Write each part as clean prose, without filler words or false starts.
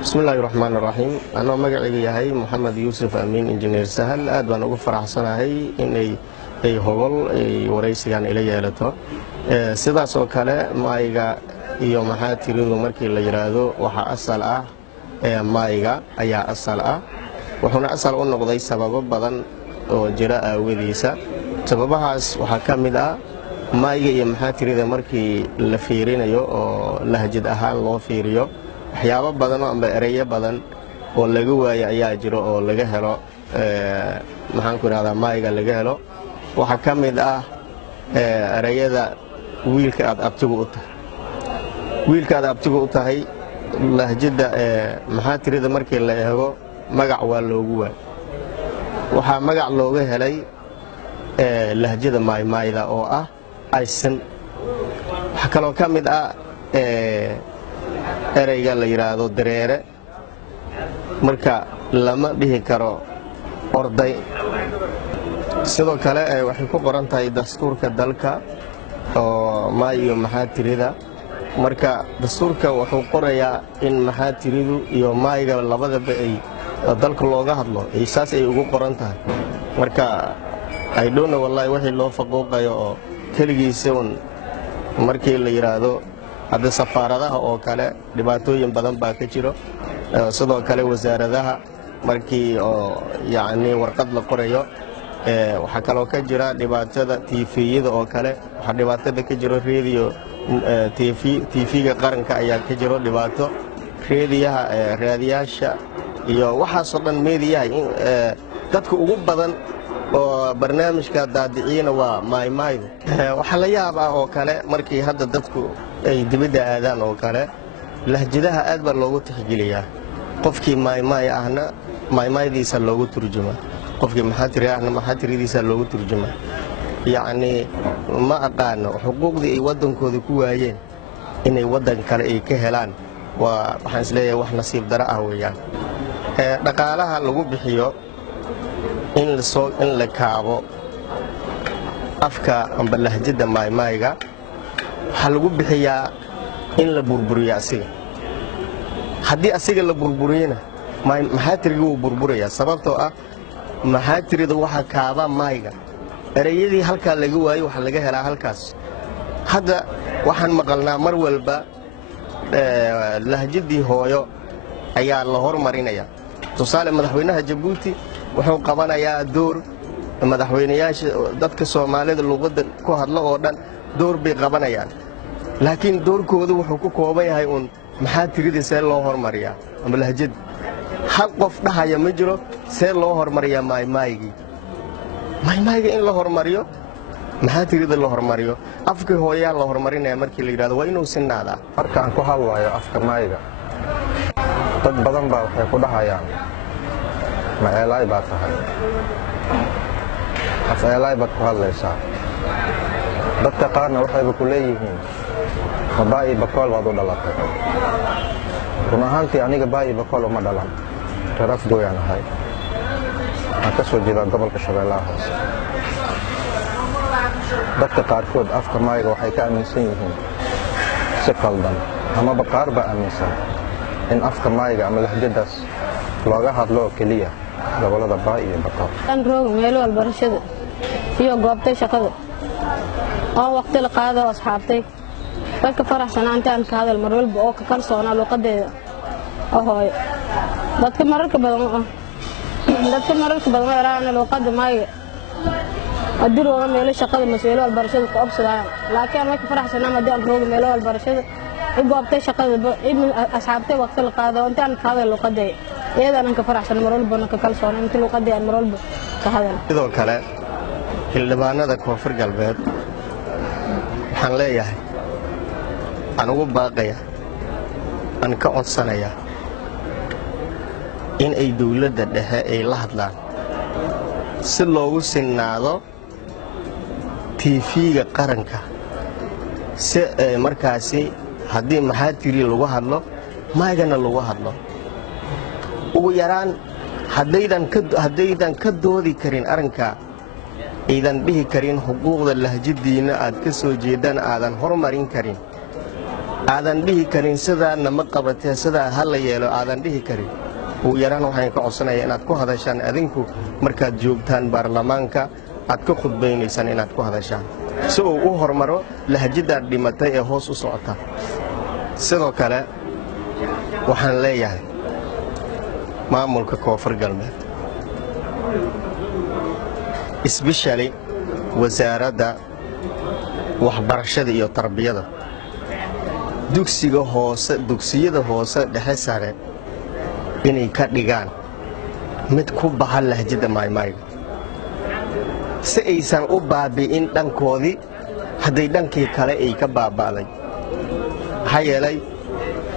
bismillahirrahmanirrahim. Anoo magacaygu yahay Maxamed Yuusuf Amiin Injineer Sahal, aad baan ugu faraxsanahay in ay hogol waraysigan ila yeelato. Sidaas oo kale maayga iyo maxaa tiridu markii la yiraahdo waxa asal ah maayga ayaa asal ah, wuxuuna asal u noqday sababo badan oo jira aawadiisa. Sababahaas waxaa ka mid ah maayga iyo maxaa tirida markii la fiirinayo oo lahjad ahaan loo fiiriyo waxyaabo badan oo amba ereyo badan oo laga waayo ayaa jiro oo laga helo maxaan ku raahdaa maayga laga helo. Waxaa ka mid ah ereyada wiilka aad abtigu u tahay lahjada maxaa tirida markii la eego magac waa loogu waay. waxaa magac looga helay lahjada maaymaayda oo ah aysan. waxaa kaloo ka mid ah ereyga la yiraahdo dareere, marka lama dhihi karo orday. sidoo kale waxay ku qoran tahay dastuurka dalka oo maayo maxaa tirida, marka dastuurka wuxuu qorayaa in maxaa tiridu iyo maayga labadaba ay dalka looga hadlo, saas ay ugu qoran tahay. marka ay doona wallahi wixii loo faquuqayo oo keligiisa un markii la yiraahdo hadda safaaradaha oo kale dhibaatooyin badan baa ka jiro. sidoo kale wasaaradaha markii oo yacni warqad la qorayo waxaa kaloo ka jira dhibaatada tiifiyada oo kale. waxaa dhibaatada ka jiro reediyo tiifiga qaranka ayaa ka jiro dhibaato, reediyaha raadiyaasha iyo waxaasoo dhan meediyaha. dadka ugu badan oo barnaamijka daadiciina waa maaymaaydu. waxaa la yaab ah oo kale markii hadda dadku ay dibadda aadaan oo kale lahjadaha aad baa loogu tixgeliyaa. qofkii maaymaay ahna maaymaaydiisa loogu turjumaa, qofkii maxaatiri ahna maxaatiridiisa loogu turjumaa. yacni ma aqaano xuquuqdii ay waddankooda ku waayeen inay waddan kale ay ka helaan. waxaan isleeyahay wax nasiib daro ah weeyaan. dhaqaalaha lagu bixiyo in la kaabo afka amba lahjada maaymaayga waxaa lagu bixiyaa in la burburiyo asiga. haddii asiga la burburiyana maxaatirigii wuu burburayaa, sababtoo ah maxaatirida waxaa kaaba maayga. ereyadii halkaa laga waayo waxaa laga helaa halkaas. hadda waxaan maqalnaa mar walba lahjadii hooyo ayaa la hormarinaya. tusaale madaxweynaha Jabuuti wuxuu qabanayaa door, madaxweynayaasha dadka Soomaalida luqadda ku hadla oo dhan door bay qabanayaan, laakiin doorkoodu wuxuu ku kooban yahay un maxaa tirida see loo hormariyaa ama lahjad. hal qof dhahaya ma jiro see loo hormariyaa maaymaayga in la hormariyo, maxaa tirida la hormariyo. afka hooyaa la hormarinaya markii la yidhahdo waa inuu sinaadaa. markaan ku hadlayo afka maayga dad badan baa waxay ku dhahayaan ma eelaay baad tahay, af eelaay baad ku hadlaysaa. dadka qaarna waxayba ku leeyihiin ma baa'i bakool baad u dhalatay. run ahaantii aniga baa'i bakool uma dhalan, reer afgooyaan ahay. waxaan ka soo jeedaa gobolka Shabeellaha Hoose. dadka qaarkood afka maayga waxay ka aaminsan yihiin si qaldan, amaba qaar baa aaminsan in afka maayga ama lahjadaas looga hadlo oo keliya gobolada baa'i iyo bakool. aan roog meel walbarashada iyo goobtay shaqada oo waqti la qaado asxaabtay dadka faraxsanaanta aan ka hadal mar walba oo ka kalsoona luqadeeda oo hooyo. dadka mararka badan yaraan luqadda maayga adirooga meel shaqada mas'uuliyo walbarashada ku obsadaan, laakiin marka faraxsanaa madii aan roog meel walbarashada goobtay shaqada asxaabtay waqti la qaado intaan ka hadal luqadeeda iyadana ka faraxsan mar walba ka kalsoona inta luqadeeda mar walba ka hadal. sidoo kale xildhibaanada koonfur galbeed waxaan leeyahay aan ugu baaqaya aan ka codsanaya in ay dawladda dhexe ay la hadlaan si loogu sinnaado tiifiga qaranka. si markaasi haddii maxaa tiri lagu hadlo maygana lagu hadlo. ugu yaraan haddaydan ka doodi karin arrinka aydan dhihi karin xuquuqda lahjadiina aad ka soo jeedaan aadan horumarin karin aadan dhihi karin sidaana ma qabatee sidaa ha la yeelo aadan dhihi karin ugu yaraan waxaan ka codsanayaa inaad ku hadashaan adinku markaad joogtaan baarlamaanka aad ka khudbaynaysaan inaad ku hadashaan si uu u hormaro lahjadaad dhimatay ee hoos u socota sidoo kale waxaan leeyahay maamulka koonfur galbeed isbishali wasaaradda waxbarashada iyo tarbiyada dugsiyada hoose dhexe sare inay ka dhigaan mid ku baxa lahjada maaymaayga si aysan u baabi'in dhankoodii hadday dhankii kale ay ka baaba'day maxaa yeelay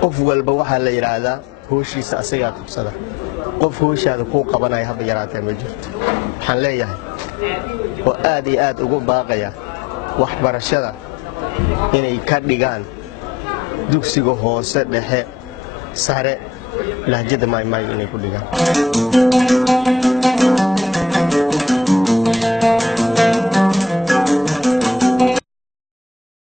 qof walba waxaa la yidhaahdaa hooshiisa asagaa qabsada qof hooshaada kuu qabanaya haba yaraatee ma jirto waxaan leeyahay oo aad iyo aad ugu baaqaya waxbarashada inay ka dhigaan dugsiga hoose dhexe sare lahjada maaymaay inay ku dhigaan